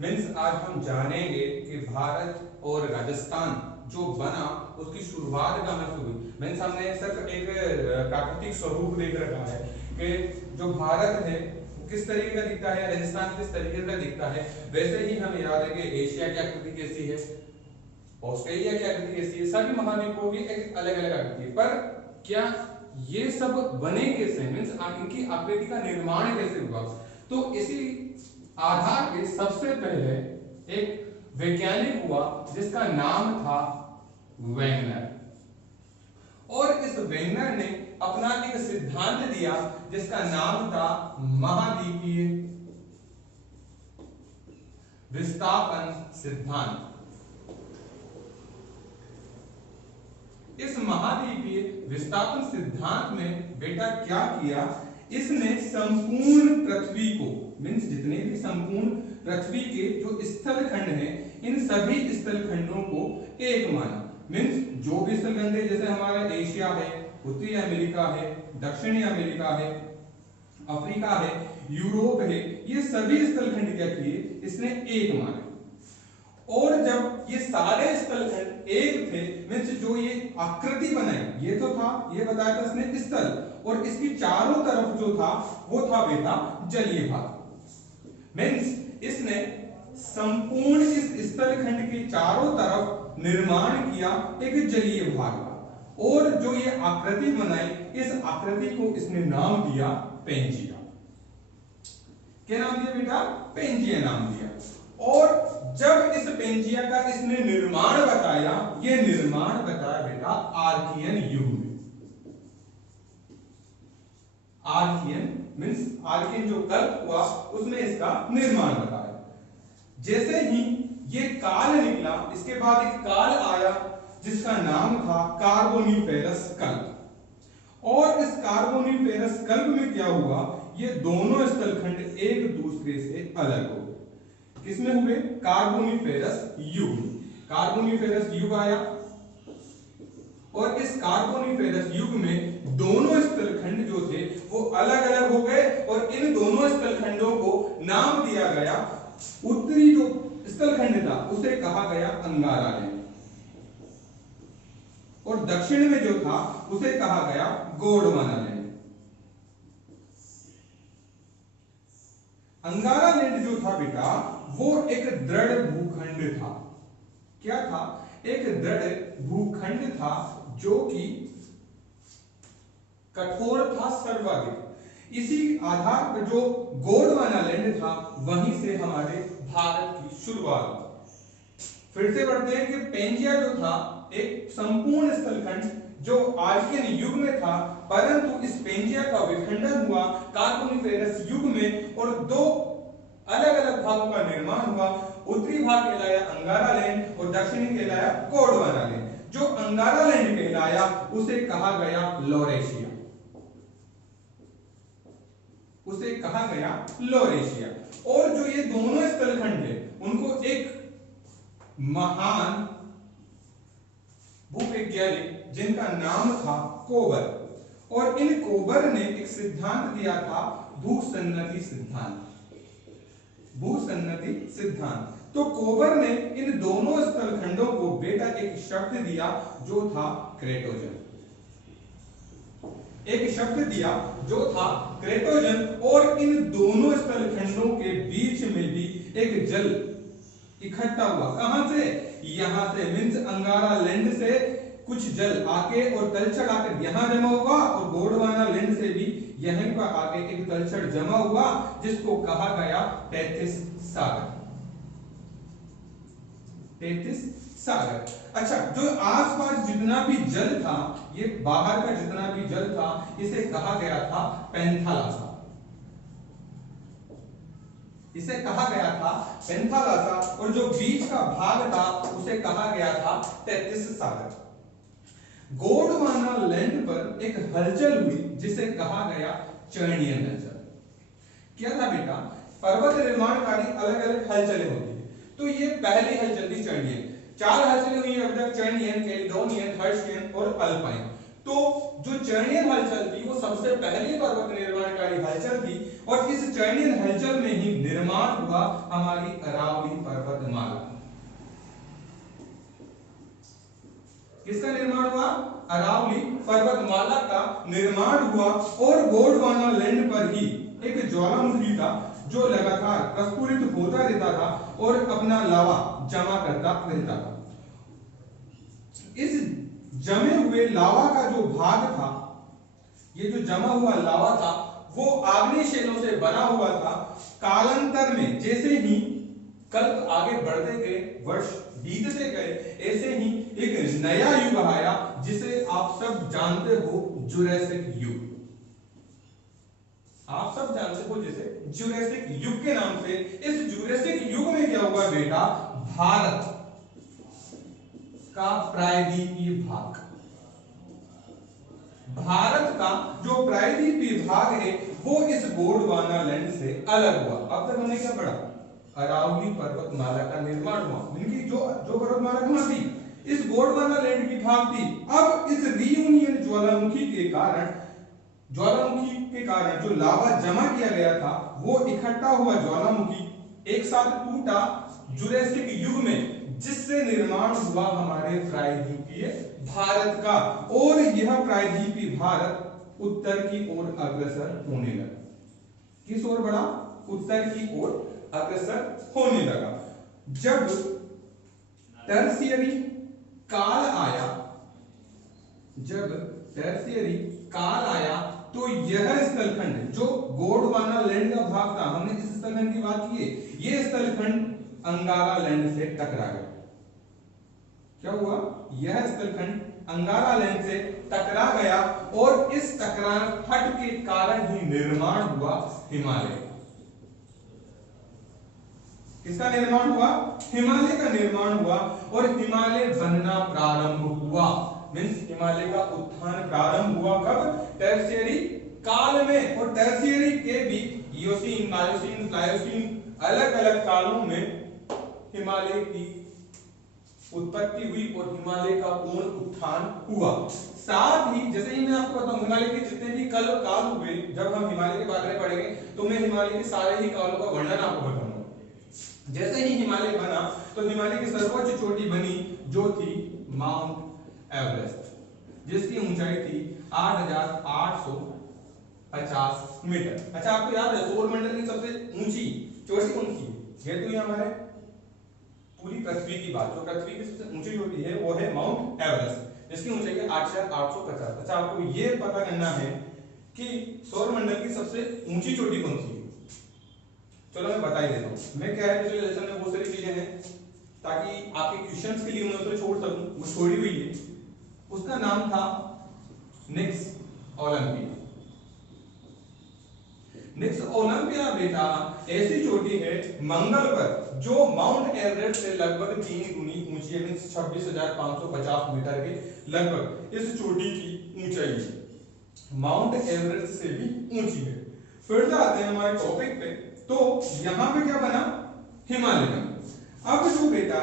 Means आज हम जानेंगे कि भारत और राजस्थान जो बना उसकी शुरुआत कहाँ से हुई। मीन्स हमने सिर्फ एक प्राकृतिक स्वरूप देख रखा है कि जो भारत है किस तरीके का दिखता है, राजस्थान किस तरीके का दिखता है। वैसे ही हमें याद है कि एशिया की आकृति कैसी है, ऑस्ट्रेलिया की आकृति कैसी है, सभी महाद्वीपों की एक अलग अलग आकृति है। पर क्या ये सब बने कैसे, मीन्स इनकी आकृति का निर्माण कैसे हुआ। तो इसी आधार पे सबसे पहले एक वैज्ञानिक हुआ जिसका नाम था वेगनर, और इस वेगनर ने अपना एक सिद्धांत दिया जिसका नाम था महाद्वीपीय विस्थापन सिद्धांत। इस महाद्वीपीय विस्थापन सिद्धांत में बेटा क्या किया, इसने संपूर्ण पृथ्वी को, मीन्स जितने भी संपूर्ण पृथ्वी के जो स्थल खंड हैं, इन सभी स्थल खंडों को एक माना। मीन्स जो भी स्थल खंड है, जैसे हमारा एशिया है, उत्तरी अमेरिका है, दक्षिणी अमेरिका है, अफ्रीका है, यूरोप है, ये सभी स्थल खंड क्या किए, इसने एक माने। और जब ये सारे स्थल खंड एक थे, मीन्स जो ये आकृति बनाई, ये तो था, ये बताया था इसने स्थल, और इसकी चारों तरफ जो था वो था बेटा जलीय भाग। मीन्स इसने संपूर्ण इस स्थल खंड के चारों तरफ निर्माण किया एक जलीय भाग का, और जो ये आकृति बनाई, इस आकृति को इसने नाम दिया पेंजिया। क्या नाम दिया बेटा, पेंजिया नाम दिया। और जब इस पेंजिया का इसने निर्माण बताया, ये निर्माण बताया बेटा आर्कियन युग में। आर्कियन मीन्स आर्कियन जो कल्प हुआ उसमें इसका निर्माण बताया। जैसे ही ये काल निकला, इसके बाद एक काल आया जिसका नाम था कार्बोनिफेरस कल्प। और इस कार्बोनिफेरस कल्प में क्या हुआ, ये दोनों स्थलखंड एक दूसरे से अलग हो गए। किसमें हुए, कार्बोनिफेरस युग। कार्बोनिफेरस युग आया, और इस कार्बोनिफेरस युग में दोनों स्थलखंड जो थे वो अलग अलग हो गए, और इन दोनों स्थलखंडों को नाम दिया गया, उत्तरी जो स्थलखंड था उसे कहा गया अंगारा लैंड, और दक्षिण में जो था उसे कहा गया गोंडवाना लैंड। अंगारा लैंड जो था बेटा वो एक दृढ़ भूखंड था। क्या था, एक दृढ़ भूखंड था जो कि कठोर था सर्वाधिक। इसी आधार पर जो गोंडवाना लैंड था वहीं से हमारे भारत की शुरुआत हुई। फिर से बढ़ते हैं कि पेंजिया जो था एक संपूर्ण स्थलखंड जो आर्कियन युग में था, परंतु इस पेंजिया का विखंडन हुआ कार्बोनिफेरस युग में, और दो अलग अलग भागों का निर्माण हुआ। उत्तरी भाग कहलाया अंगारा लैंड और दक्षिणी कहलाया गोंडवाना लैंड। जो अंगारा लैंड कहलाया उसे कहा गया लॉरेशिया, उसे कहा गया लॉरेशिया। और जो ये दोनों स्थलखंड है उनको एक महान भूवैज्ञानिक जिनका नाम था कोबर, और इन कोबर ने एक सिद्धांत दिया था भूसन्नति सिद्धांत। भूसन्नति सिद्धांत। तो कोबर ने इन दोनों स्थलखंडों को बेटा एक शब्द दिया जो था क्रेटोजन। एक शब्द दिया जो था क्रेटोजन, और इन दोनों स्थलखंडों के बीच में भी एक जल इकट्ठा हुआ। कहां से, यहां से, मीन्स अंगारा लैंड से कुछ जल आके और तलछट आकर यहां जमा हुआ, और गोंडवाना लैंड से भी यहीं पर आके एक तलछट जमा हुआ जिसको कहा गया तैथिस सागर। तैथिस सागर। अच्छा, जो आसपास जितना भी जल था, ये बाहर का जितना भी जल था, इसे कहा गया था पेंथालासा। इसे कहा गया था पेंथालासा, और जो बीच का भाग था उसे कहा गया था तैथिस सागर। गोंडवाना लैंड पर एक हलचल हुई जिसे कहा गया चर्नियन हलचल। क्या था बेटा, पर्वत निर्माणकारी अलग अलग हलचलें होती है, तो ये पहली हलचल थी चर्नियन। चार हलचलें हुई अब तक, चर्नियन, कैलिडोनियन, हर्शियन और अल्पाइन। तो जो चर्नियन हलचल थी वो सबसे पहली पर्वत निर्माणकारी हलचल थी और इस चर्नियन हलचल में ही निर्माण हुआ हमारी अरावली पर्वतमाला। किसका निर्माण हुआ? अरावली पर्वतमाला का निर्माण हुआ और गोंडवाना लैंड पर ही एक ज्वालामुखी था जो लगातार प्रस्फुरित होता रहता था और अपना लावा जमा करता रहता था। इस जमे हुए लावा का जो भाग था, ये जो जमा हुआ लावा था वो आग्नेय शैलों से बना हुआ था। कालांतर में जैसे ही कल्प आगे बढ़ते गए, वर्ष बीतते गए, ऐसे ही एक नया युग आया जिसे आप सब जानते हो, जुरासिक युग। आप सब जानते हो जिसे जुरासिक युग के नाम से। इस जुरासिक युग में क्या हुआ बेटा? भारत का प्रायद्वीपीय भाग, भारत का जो प्रायद्वीपीय भाग है वो इस गोंडवाना लैंड से अलग हुआ। अब तक हमने क्या पढ़ा? अरावली पर्वतमाला का निर्माण हुआ, इनकी जो पर्वतमाला कहां थी? इस गोंडवाना लैंड की भाग थी। अब इस रियूनियन ज्वालामुखी के कारण जो लावा जमा किया गया था वो इकट्ठा हुआ ज्वालामुखी एक साथ टूटा जुरासिक युग में, जिससे निर्माण हुआ हमारे प्रायद्वीपीय भारत का। और यह प्रायद्वीपीय भारत उत्तर की ओर अग्रसर होने लगा। किस ओर बढ़ा? उत्तर की ओर अग्रसर होने लगा। जब टर्शियरी काल आया तो यह स्थलखंड जो गोंडवाना लैंड का भाग था, हमने इस स्थलखंड की बात की है, यह स्थलखंड अंगारा लैंड से टकरा गया। क्या हुआ? यह स्थलखंड अंगारा लैंड से टकरा गया और इस टकराहट के कारण ही निर्माण हुआ हिमालय। किसका निर्माण हुआ? हिमालय का निर्माण हुआ और हिमालय बनना प्रारंभ हुआ। मींस हिमालय का उत्थान प्रारंभ हुआ कब? टर्शियरी काल में। और टर्शियरी के भी इयोसीन, मायोसीन, प्लायोसीन अलग अलग कालों में हिमालय की उत्पत्ति हुई और हिमालय का पूर्ण उत्थान हुआ। साथ ही जैसे ही मैं आपको बताऊं हिमालय के जितने भी काल हुए, जब हम हिमालय के बारे में पढ़ेंगे तो मैं हिमालय के सारे ही कालों का वर्णन आपको बताऊंगा। जैसे ही हिमालय बना तो हिमालय की सर्वोच्च चोटी बनी जो थी माउंट एवरेस्ट, जिसकी ऊंचाई थी 8,850 मीटर। अच्छा, आपको याद है सौरमंडल की सबसे ऊंची चोटी कौन सी है? ये तो ये हमारे पूरी पृथ्वी की बात, जो पृथ्वी की सबसे ऊंची चोटी है वो है माउंट एवरेस्ट, जिसकी ऊंचाई है 8,850। अच्छा, आपको ये पता करना है कि सौरमंडल की सबसे ऊंची चोटी कौन सी है। चलो मैं बता ही देता हूं। मैं कह रहा हूं लेसन में बहुत सारी चीजें हैं ताकि आपके क्वेश्चंस के लिए मैं उसको छोड़ सकूं, वो छोड़ी हुई है। उसका नाम था निक्स ओलंपिया। निक्स ओलंपिया बेटा ऐसी चोटी है मंगल पर जो माउंट एवरेस्ट से लगभग 3 गुनी ऊंची है, 26,550 मीटर के लगभग इस चोटी की ऊंचाई है, माउंट एवरेस्ट से भी ऊंची है। फिर आते हैं हमारे टॉपिक पे। तो यहां पे क्या बना? हिमालय बना। अब जो बेटा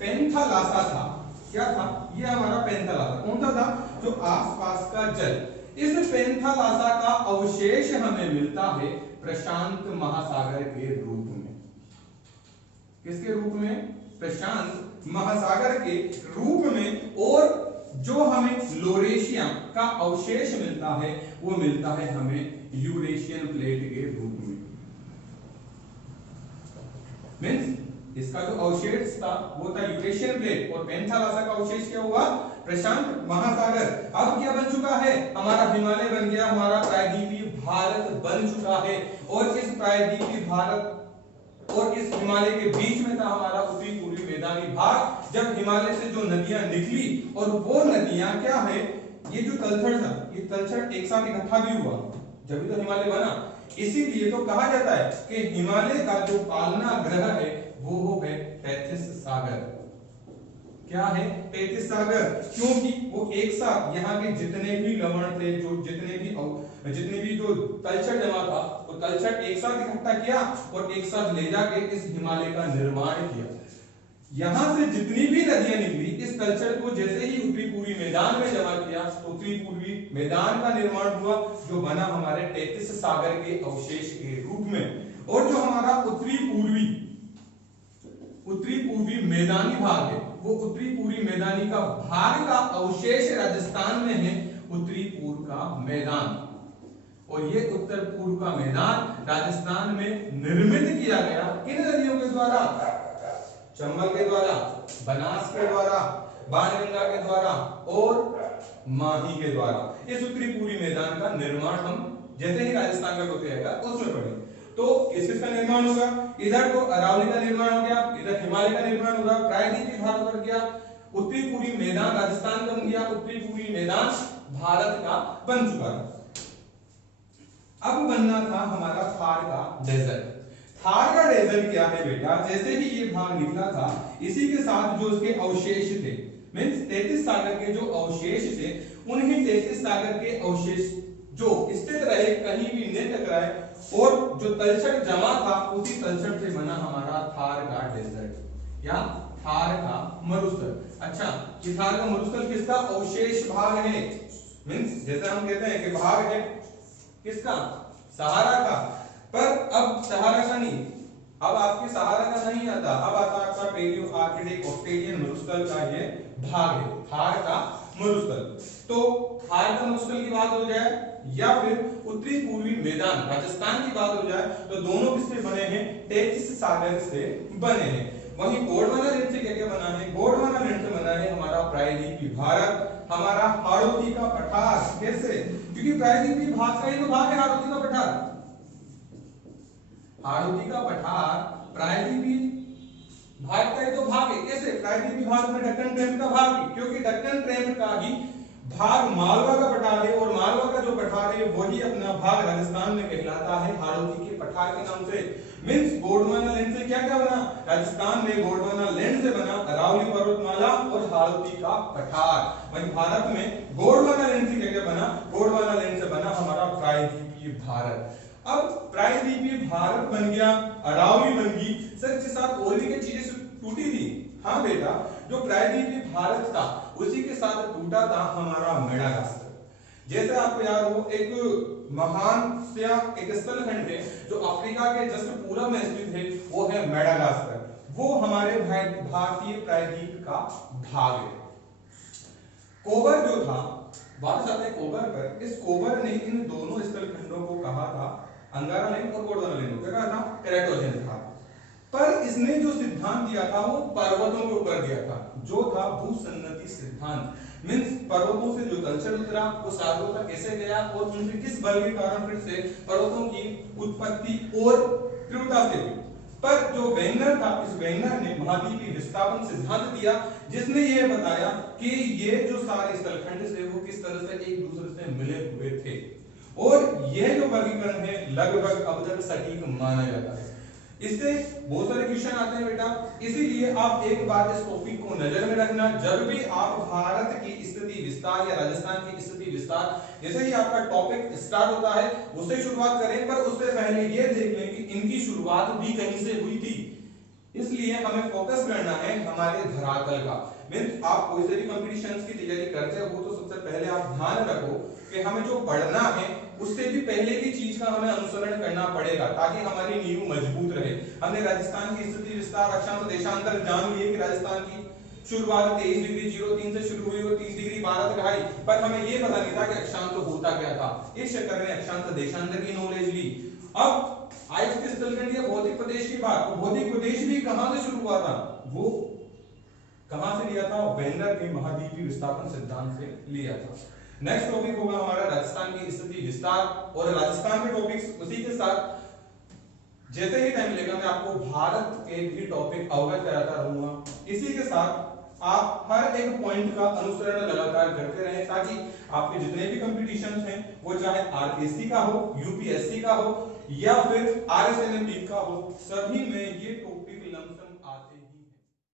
पेंथालासा था, क्या था? ये हमारा पेंथालासा कौन सा था? जो आसपास का जल। इस पेंथालासा का अवशेष हमें मिलता है प्रशांत महासागर के रूप में। किसके रूप में? प्रशांत महासागर के रूप में। और जो हमें लोरेशिया का अवशेष मिलता है वो मिलता है हमें यूरेशियन प्लेट के रूप में। मींस इसका जो अवशेष था वो था यूरेशियन प्लेट और पेंथालासा का अवशेष क्या हुआ? प्रशांत महासागर। अब क्या बन चुका है? हमारा हिमालय बन गया, हमारा प्रायद्वीपीय भारत बन चुका है। और इस प्रायद्वीपीय भारत और इस हिमालय के बीच में था हमारा उत्तरी पूर्वी मैदानी भाग। जब हिमालय से जो नदियां निकली और वो नदियां क्या है? ये जो तलछट था, ये तलछट एक साथ इकट्ठा भी हुआ जब तो हिमालय बना। इसीलिए तो कहा जाता है कि हिमालय का जो पालना ग्रह है वो है तैतीस सागर। क्या है? तैतीस सागर। क्योंकि वो एक साथ यहाँ के जितने भी लवण थे, जो जितने भी जो तलछट जमा था, वो तलछट एक साथ इकट्ठा किया और एक साथ ले जाके इस हिमालय का निर्माण किया। यहां से जितनी भी नदियां निकली इस तलछट को जैसे ही उत्तरी पूर्वी मैदान में जमा किया तो उत्तरी पूर्वी मैदान का निर्माण हुआ, जो बना हमारे तैतीस सागर के अवशेष के रूप में। और जो हमारा उत्तरी पूर्वी मैदानी भाग है, वो उत्तरी पूर्वी मैदानी का भाग का अवशेष राजस्थान में है, उत्तरी पूर्व का मैदान। और ये उत्तर पूर्व का मैदान राजस्थान में निर्मित किया गया किन नदियों के द्वारा? चंबल के द्वारा, बनास के द्वारा, बाणगंगा के द्वारा और माही के द्वारा। इस उत्तरी पूर्वी मैदान का निर्माण हम जैसे ही राजस्थान का होते आएगा उसमें पढ़ेंगे। तो किसका निर्माण होगा? इधर तो अरावली का निर्माण हो गया, इधर हिमालय का निर्माण होगा, प्रायद्वीपीय भाग बढ़ गया, उत्तरी पूर्वी मैदान राजस्थान का बन गया, उत्तरी पूर्वी मैदान भारत का बन चुका है। अब बनना था हमारा थार का डेजर्ट। थार का डेजर्ट क्या है बेटा? जैसे ही ये भाग निकला था इसी के साथ जो उसके अवशेष थे, मींस 33 सागर के जो अवशेष थे, उन्हीं 33 सागर के अवशेष जो स्थित रहे, कहीं भी न टकराए, और जो तलछट जमा था उसी तलछट से बना हमारा थार का डेजर्ट या थार का मरुस्थल। अच्छा, ये थार का मरुस्थल किसका अवशेष भाग है? मींस जैसे हम कहते हैं कि भाग है किसका? सहारा का। पर अब सहारा का नहीं, अब आपके सहारा का नहीं आता, अब आता आपका पेलियो आर्किटिक ऑस्ट्रेलियन मरुस्थल का ये भाग है, थार का मरुस्थल। तो थार का मरुस्थल की बात हो जाए या फिर उत्तरी पूर्वी मैदान राजस्थान की बात हो जाए तो दोनों किससे बने हैं? 33 सागर से बने हैं। वहीं गोंडवाना लैंड से क्या क्या बना है? गोंडवाना लैंड से बना है हमारा प्रायद्वीपीय भारत, हमारा हाड़ौती का पठार। कैसे? क्योंकि प्रायद्वीपीय भाग का ही तो भाग है हाड़ौती का पठार। हाड़ौती का पठार प्रायद्वीपीय भाग का ही तो भाग है। कैसे? प्रायद्वीपीय भाग में दक्कन ट्रेंड का भाग है, क्योंकि दक्कन ट्रेंड का ही भाग मालवा का पठार है, और मालवा का जो पठार है वही अपना भाग राजस्थान में कहलाता है हाड़ौती के पठार के नाम से। मींस गोंडवाना लैंड से क्या क्या बना? राजस्थान में गोंडवाना लैंड से बना अरावली पर्वतमाला और हाड़ौती का पठार। वहीं भारत में गोंडवाना लैंड से क्या क्या बना? गोंडवाना लैंड से बना हमारा प्रायद्वीपीय भारत। अब प्रायद्वीपीय भारत बन गया, अरावली बन गई, सर इसके साथ और भी क्या चीजें टूटी थी? हाँ बेटा, जो प्रायद्वीपीय भारत था उसी के साथ टूटा था हमारा मेडागास्कर। जैसे आपको याद हो, एक महान सा एक स्थलखंड है जो अफ्रीका के जस्ट पूर्व में स्थित है, वो है मेडागास्कर। वो हमारे भारतीय प्रायद्वीप का भाग है। कोबर जो था, वापस आते हैं कोबर पर। इस कोबर ने इन दोनों स्थलखंडों को कहा था अंगारा लैंड और गोंडवाना लैंड को क्या कहा था? क्रेटोजन था। पर इसने जो सिद्धांत दिया था वो पर्वतों के ऊपर दिया था, जो था भूसन्नति सिद्धांत। मींस पर्वतों से जो तलछट उतरा वो सागरों तक कैसे गया और उनके किस बल के कारण फिर से पर्वतों की उत्पत्ति और तीव्रता से हुई। पर जो वेंगर था, इस वेंगर ने महाद्वीपीय विस्थापन सिद्धांत दिया, जिसने ये बताया कि ये जो सारे स्थलखंड थे वो किस तरह से एक दूसरे से मिले हुए थे, और यह जो वर्गीकरण है लगभग अब तक सटीक माना जाता है। इससे बहुत सारे क्वेश्चन आते हैं बेटा, इसीलिए आप एक बार इस टॉपिक को नजर में रखना। जब भी आप भारत की स्थिति विस्तार या राजस्थान की स्थिति विस्तार, जैसे ही आपका टॉपिक स्टार्ट होता है उससे शुरुआत करें, पर उससे पहले ये देख लें कि इनकी शुरुआत भी कहीं से हुई थी। इसलिए हमें फोकस करना है हमारे धरातल का। मींस आप कोई से भी कंपटीशंस की तैयारी करते हो तो सबसे पहले आप ध्यान रखो कि हमें जो पढ़ना है उससे भी पहले की चीज का हमें अनुसरण करना पड़ेगा, ताकि हमारी नींव मजबूत रहे। हमने राजस्थान की स्थिति विस्तार अक्षांश देशांतर जान लिए कि राजस्थान की शुरुआत 23 डिग्री 03 से शुरू हुई और 30 डिग्री 12 तक आई, पर हमें यह पता नहीं था कि अक्षांश होता क्या था। इस चक्कर में अक्षांश देशांतर की नॉलेज ली। अब आयत के स्थलखंड या भौतिक प्रदेश की बात, तो भौतिक प्रदेश भी कहां से शुरू हुआ था? वो कहां से लिया था? वेंगर के महाद्वीपीय विस्थापन सिद्धांत से लिया था। नेक्स्ट टॉपिक होगा हमारा राजस्थान की स्थिति विस्तार, और राजस्थान के टॉपिक्स उसी के साथ जैसे ही टाइम मिलेगा मैं आपको भारत के भी टॉपिक अवगत कराता रहूंगा। इसी के साथ आप हर एक पॉइंट का अनुसरण लगातार करते रहें, ताकि आपके जितने भी कंपटीशंस हैं वो चाहे आरपीएससी का हो, यूपीएससी का हो या फिर आरएसएनएमटी का हो, सभी में ये